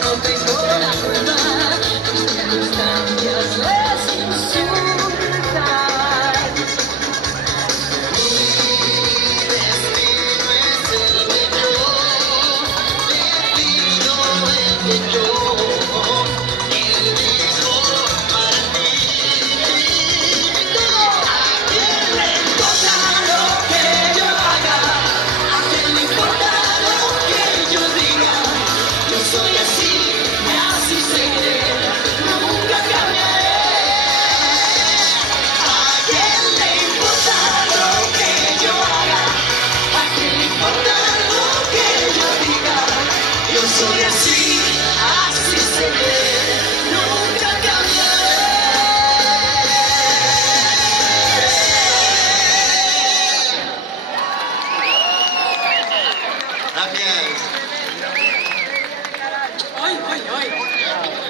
no tengo la culpa, tus circunstancias les insultan. Mi destino es el de yo, decido el que yo elijo para ti. ¿A quién le importa lo que yo haga? ¿A quién le importa lo que yo diga? Yo soy así, así seré, nunca cambiaré. ¿A quién le importa lo que yo haga? ¿A quién le importa lo que yo diga? Yo soy así, así seré, nunca cambiaré. Gracias.